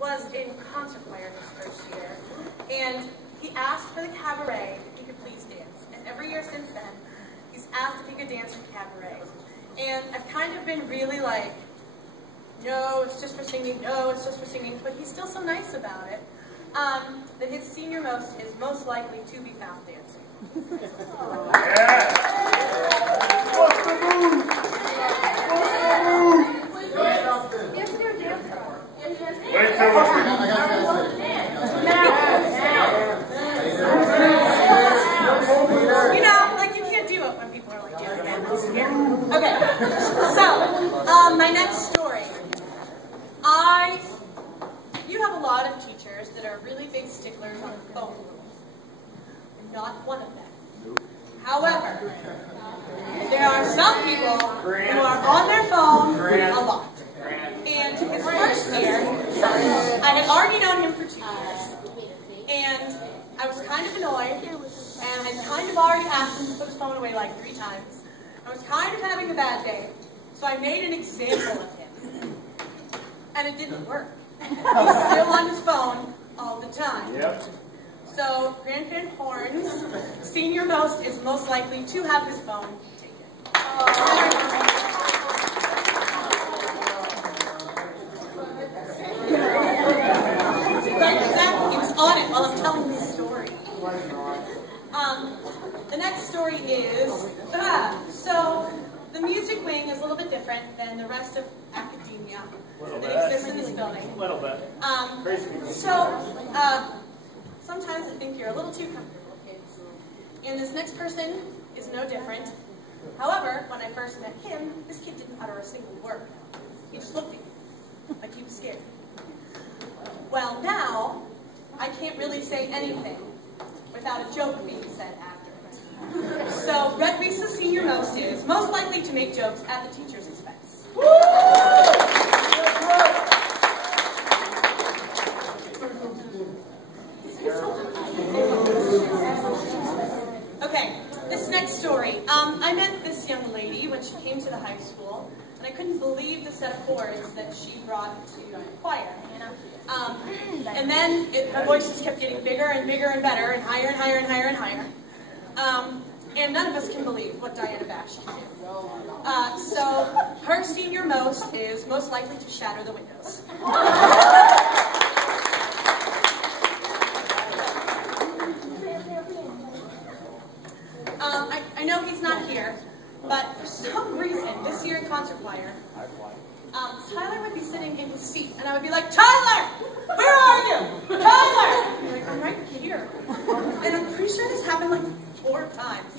was in concert choir his first year, and he asked for the cabaret if he could please dance. And every year since then, he's asked if he could dance for cabaret. And I've kind of been really like, no, it's just for singing, no, it's just for singing, but he's still so nice about it, that his senior most is most likely to be found dancing. Yeah! What's the move? What's the move? Wait till you know, like you can't do it when people are like doing it. That's scary. Okay, so, my next story. You have a lot of teachers that are really big sticklers on the phone. I'm not one of them. However, there are some people who are on their phone a lot. And his first year, I had already known him for 2 years. And I was kind of annoyed, and I had kind of already asked him to put his phone away like 3 times. I was kind of having a bad day, so I made an example of him. And it didn't work. He's still on his phone all the time. Yep. So, Grand Fan Horns, senior most, is most likely to have his phone taken. Exactly, he was on it while I'm telling the story. The next story is, so the music wing is a little bit different than the rest of academia that exists in this building. A little bit. Sometimes I think you're a little too comfortable, kids. And this next person is no different. However, when I first met him, this kid didn't utter a single word. He just looked at me, like he was scared. Well, now, I can't really say anything without a joke being said after it. So, Red Reese's senior most is most likely to make jokes at the teacher's expense. Okay, this next story. I met this young lady when she came to the high school, and I couldn't believe the set of chords that she brought to the choir. And then her voice just kept getting bigger and bigger and better, and higher and higher and higher and higher. And none of us can believe what Diana Bash can do. So her senior most is most likely to shatter the windows. I know he's not here, but for some reason, this year in concert choir, Tyler would be sitting in his seat, and I would be like, Tyler! Where are you? Tyler! And he'd be like, I'm right here. And I'm pretty sure this happened like 4 times.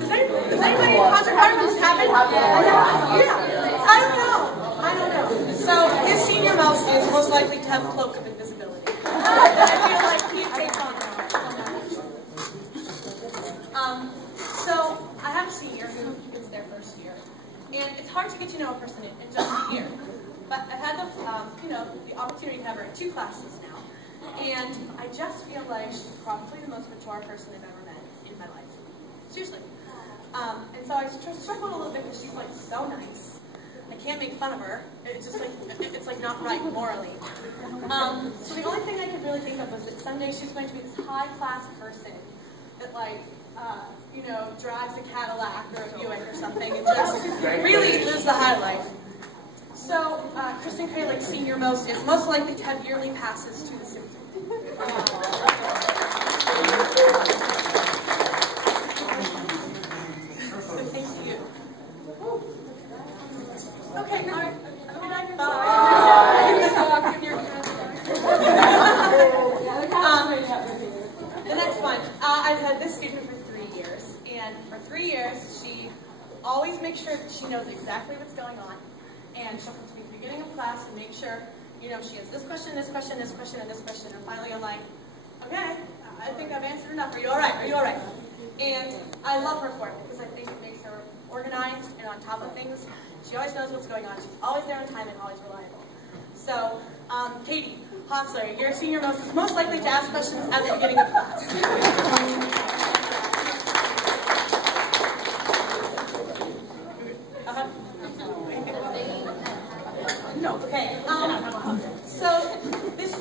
Does anybody in concert choir know this happened? Yeah. I don't know. So his senior most is most likely to have a cloak of invisibility. I feel like he takes on that. So I have a senior who is their first year. And it's hard to get to know a person in just a year. But I've had the opportunity to have her in 2 classes now. And I just feel like she's probably the most mature person I've ever met in my life. Seriously. And so I struggled a little bit because she's like so nice. I can't make fun of her. It's just like, it's like not right morally. So the only thing I could really think of was that someday she's going to be this high-class person that like, drives a Cadillac or a Buick or something and just really lives the high life. So, Kristen Kralik, senior most, is most likely to have yearly passes to the Simpsons. Thank you. Okay, bye. The next one. I've had this student for 3 years, and for 3 years, she always makes sure that she knows exactly what's going on, and she'll come to me at the beginning of class and make sure, she has this question, this question, this question, and this question, and finally I'm like, okay, I think I've answered enough. Are you all right? Are you all right? And I love her for it because I think it makes her organized and on top of things. She always knows what's going on. She's always there on time and always reliable. So, Katie Hostler, your senior most is most likely to ask questions at the beginning of class. No, okay. So, this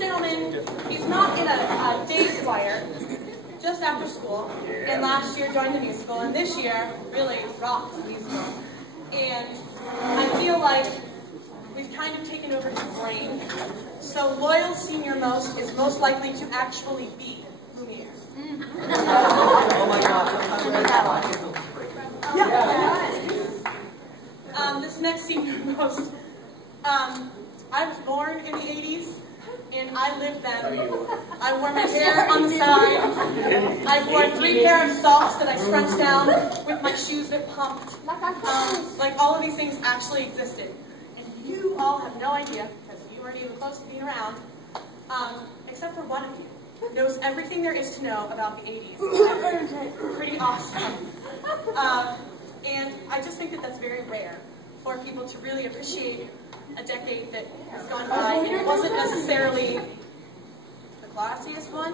a day choir just after school, and last year joined the musical, and this year really rocked the musical. And I feel like we've kind of taken over his brain. So loyal senior most is most likely to actually be Lumiere. Oh my God. This next senior most, I was born in the 80s, and I lived them. I wore my hair on the side. I wore 3 pairs of socks that I scrunched down with my shoes that pumped. Like all of these things actually existed. And you all have no idea, because you weren't even close to being around, except for one of you knows everything there is to know about the 80s. That's pretty awesome. And I just think that that's very rare for people to really appreciate a decade that has gone by, and it wasn't necessarily the classiest one.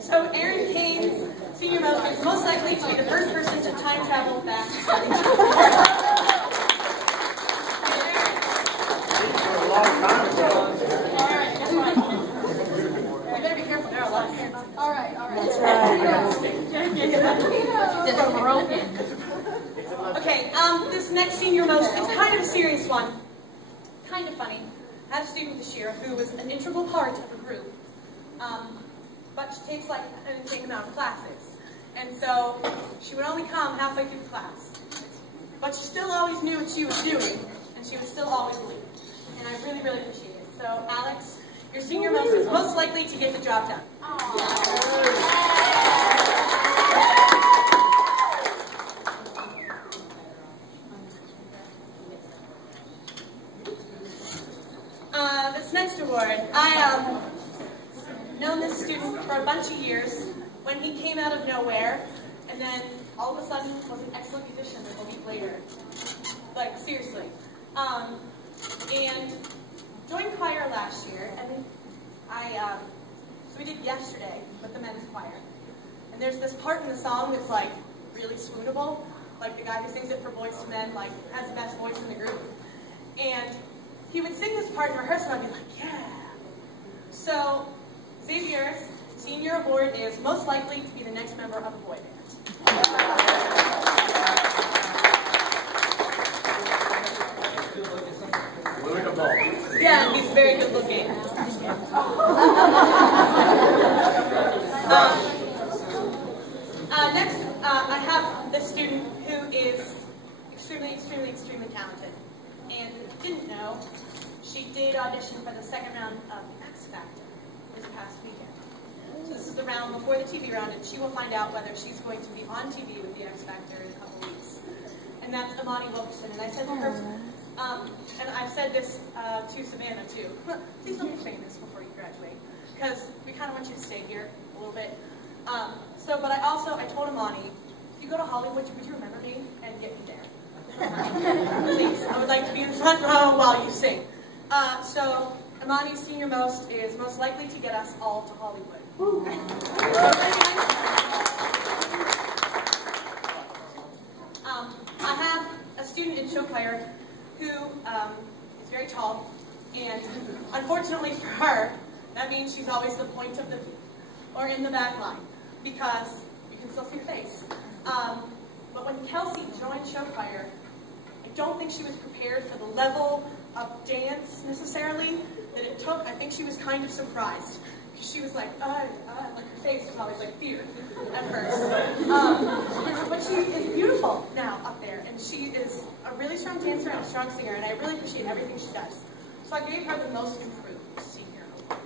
So Aaron Kane's senior most is most likely to be the first person to time travel back. A long time ago. Alright, guess what? You better be careful, there are a lot of hands. Alright. That's right. Broken. Okay, this next senior most is kind of a serious one. Kind of funny. I had a student this year who was an integral part of a group, but she takes like an insane amount of classes. And so she would only come halfway through the class. But she still always knew what she was doing, and she was still always late. And I really, really appreciate it. So Alex, your senior most is most likely to get the job done. This next award, I have known this student for a bunch of years when he came out of nowhere, and then all of a sudden was an excellent musician a week later. Like, seriously. And joined choir last year, and so we did Yesterday with the men's choir. And there's this part in the song that's like really swoonable, like the guy who sings it for Boys to Men, like has the best voice in the group. And he would sing this part in rehearsal, and I'd be like, yeah. So Xavier's senior award is most likely to be the next member of a boy band. Yeah, he's very good looking. Next, I have this student who is extremely, extremely, extremely talented. And if you didn't know, she did audition for the second round of X Factor this past weekend. So this is the round before the TV round, and she will find out whether she's going to be on TV with the X Factor in a couple weeks. And that's Amani Wilkerson. And I said to her, and I've said this to Savannah too, please don't be famous before you graduate, because we kind of want you to stay here a little bit. But I told Amani, if you go to Hollywood, would you remember me and get me there? Please, I would like to be in the front row while you sing. So Amani's senior most is most likely to get us all to Hollywood. I have a student in show choir who is very tall, and unfortunately for her, that means she's always the point of the, or in the back line, because you can still see her face. But when Kelsey joined show choir, I don't think she was prepared for the level of dance necessarily that it took. I think she was kind of surprised. She was like her face was always like fear at first. But she is beautiful now up there, and she is a really strong dancer and a strong singer, and I really appreciate everything she does. So I gave her the most improved senior award.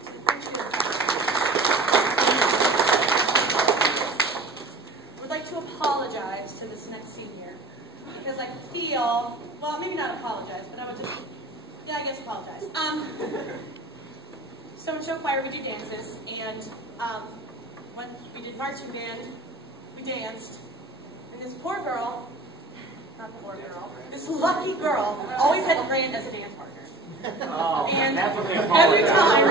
I would like to apologize to this next senior, because I feel, well, maybe not apologize, but I would just, yeah, I guess apologize. So in show choir we do dances, and when we did marching band, we danced, and this poor girl, not poor girl, this lucky girl always had Grant as a dance partner. And every time,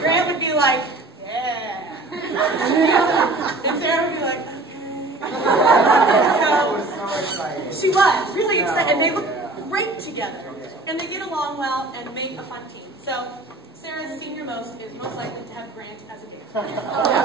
Grant would be like, yeah. And Sarah would be like, okay. So she was really excited, and they look great together. And they get along well and make a fun team. So Sarah's senior most as a dancer.